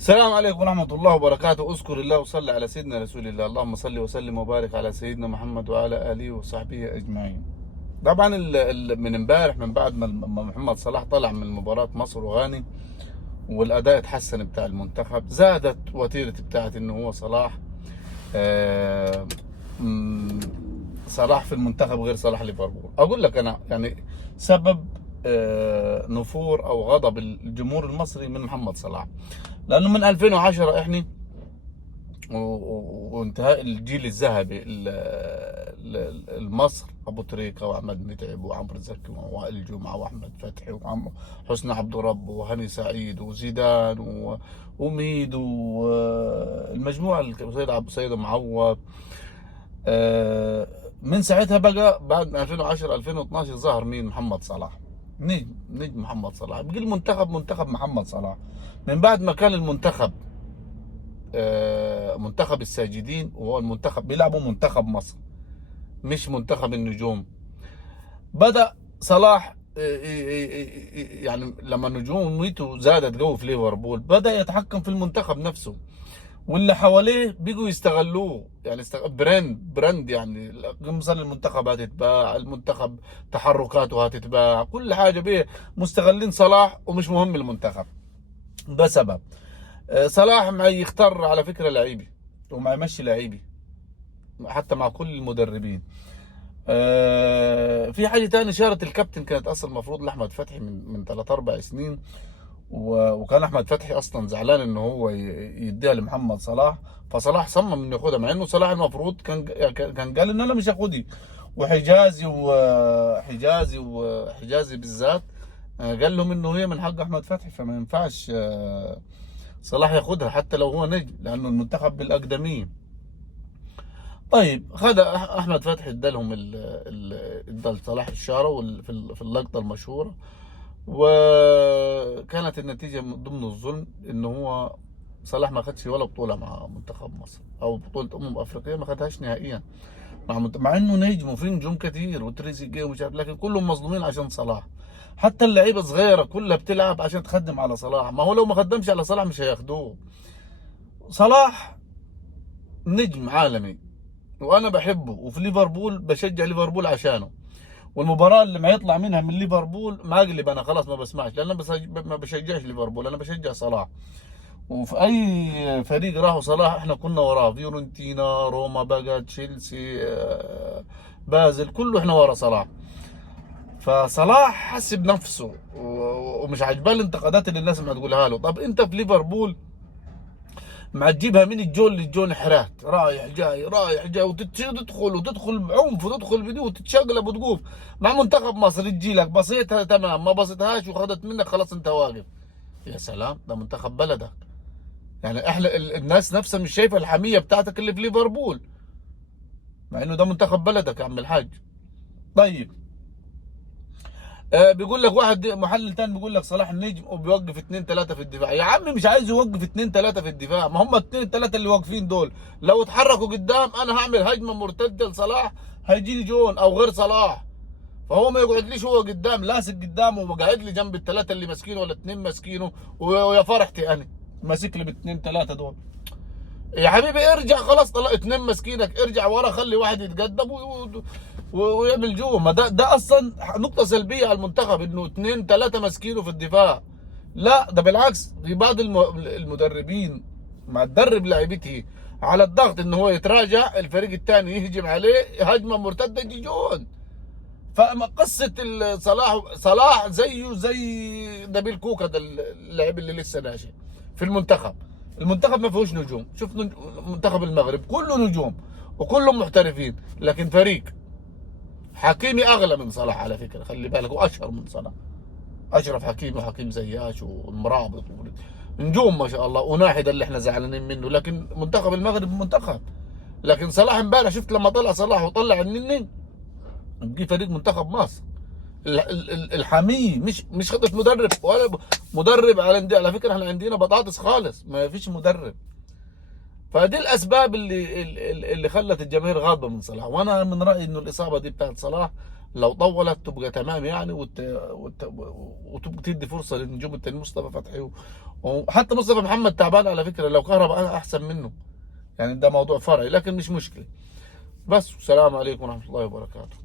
السلام عليكم ورحمة الله وبركاته. اذكر الله وصلي على سيدنا رسول الله. اللهم صل وسلم وبارك على سيدنا محمد وعلى آله وصحبه أجمعين. طبعا من امبارح، من بعد ما محمد صلاح طلع من مباراة مصر وغاني والأداء اتحسن بتاع المنتخب، زادت وتيرة بتاعت إنه هو صلاح آه، مم، صلاح في المنتخب غير صلاح ليفربول. أقول لك أنا يعني سبب نفور أو غضب الجمهور المصري من محمد صلاح، لانه من 2010 احنا وانتهاء الجيل الذهبي لمصر، ابو تريكه واحمد متعب وعمرو زكي ووائل جمعه واحمد فتحي وحسني عبد رب وهاني سعيد وزيدان وميدو والمجموعه، سيد معوض. من ساعتها بقى بعد 2010 2012 ظهر مين؟ محمد صلاح. نجم محمد صلاح. بقي المنتخب منتخب محمد صلاح من بعد ما كان المنتخب منتخب الساجدين، وهو المنتخب بيلعبوا منتخب مصر مش منتخب النجوم. بدأ صلاح يعني لما نجوميته زادت قوي في ليفربول بدأ يتحكم في المنتخب نفسه، واللي حواليه بيجوا يستغلوه. يعني براند يعني مثلا المنتخب هتتباع، المنتخب تحركاته هتتباع، كل حاجه بيه مستغلين صلاح ومش مهم المنتخب. ده سبب. صلاح ما يختار على فكره لعيبي وما يمشي لعيبي حتى مع كل المدربين. في حاجه تاني، شارة الكابتن كانت اصلا المفروض لاحمد فتحي من 3 4 سنين، وكان احمد فتحي اصلا زعلان ان هو يديها لمحمد صلاح، فصلاح صمم انه ياخدها، مع انه صلاح المفروض كان قال ان انا مش هاخدها. وحجازي بالذات قال لهم انه هي من حق احمد فتحي، فما ينفعش صلاح ياخدها حتى لو هو نجم، لانه المنتخب بالاقدمين. طيب خد احمد فتحي ادالهم ادى لصلاح الشاره في اللقطه المشهوره، وكانت النتيجه من ضمن الظلم انه هو صلاح ما خدش ولا بطوله مع منتخب مصر، او بطوله افريقيا ما خدهاش نهائيا مع انه نجم وفي نجوم كتير وتريزيجيه ومش عارف، لكن كلهم مظلومين عشان صلاح. حتى اللعيبه صغيره كلها بتلعب عشان تخدم على صلاح، ما هو لو ما خدمش على صلاح مش هياخدوه. صلاح نجم عالمي وانا بحبه، وفي ليفربول بشجع ليفربول عشانه، والمباراه اللي ما يطلع منها من ليفربول ما اقلب انا خلاص ما بسمعش، لان انا ما بشجعش ليفربول، انا بشجع صلاح. وفي اي فريق راحوا صلاح احنا كنا وراه، فيورنتينا، روما، بقى تشيلسي، بازل، كله احنا ورا صلاح. فصلاح حس بنفسه ومش عاجباه الانتقادات اللي الناس ما تقولها له. طب انت في ليفربول ما تجيبها من الجون للجون، حرات رايح جاي رايح جاي، وتدخل بعنف وتدخل بدي وتتشقلب وتقوف. مع منتخب مصر تجي لك بسيطها تمام، ما بسيطهاش وخدت منك خلاص انت واقف. يا سلام، ده منتخب بلدك. يعني احنا الناس نفسها مش شايفه الحميه بتاعتك اللي في ليفربول، مع انه ده منتخب بلدك يا عم الحاج. طيب بيقول لك واحد محلل تاني بيقول لك صلاح النجم وبيوقف 2 3 في الدفاع. يا عم مش عايز يوقف 2 3 في الدفاع، ما هم 2 3 اللي واقفين دول لو اتحركوا قدام انا هعمل هجمه مرتده لصلاح هيجيني جون او غير صلاح. فهو ما يقعدليش هو قدام لاسق قدامه وقاعد لي جنب ال3 اللي ماسكينه ولا 2 ماسكينه، ويا فرحتي انا ماسك لي ب2 3 دول. يا حبيبي ارجع خلاص، طلع 2 ماسكينك، ارجع ورا خلي واحد يتقدم ويعمل جوه. ما ده اصلا نقطه سلبيه على المنتخب، انه 2 3 ماسكينه في الدفاع. لا ده بالعكس، في بعض المدربين مع تدرب لاعبته على الضغط ان هو يتراجع، الفريق الثاني يهجم عليه هجمه مرتده يجي جون. فما قصه صلاح زيه زي نبيل كوكا، ده اللاعب اللي لسه ناشئ في المنتخب. المنتخب ما فيهوش نجوم، شوف منتخب المغرب كله نجوم وكلهم محترفين، لكن فريق حكيمي اغلى من صلاح على فكره، خلي بالك، واشهر من صلاح. اشرف حكيمي وحكيم زياش والمرابط نجوم ما شاء الله، وناحي ده اللي احنا زعلانين منه، لكن منتخب المغرب منتخب. لكن صلاح امبارح شفت لما طلع صلاح وطلع النني بقي فريق منتخب مصر. الحمية مش خطة مدرب ولا مدرب على فكره احنا عندنا بطاطس خالص، ما فيش مدرب. فدي الاسباب اللي خلت الجماهير غاضبه من صلاح، وانا من رايي انه الاصابه دي بتاعت صلاح لو طولت تبقى تمام يعني، وتبقى تدي فرصه للنجوم التاني مصطفى فتحي وحتى مصطفى محمد تعبان على فكره، لو كهرباء انا احسن منه يعني، ده موضوع فرعي لكن مش مشكله. بس السلام عليكم ورحمه الله وبركاته.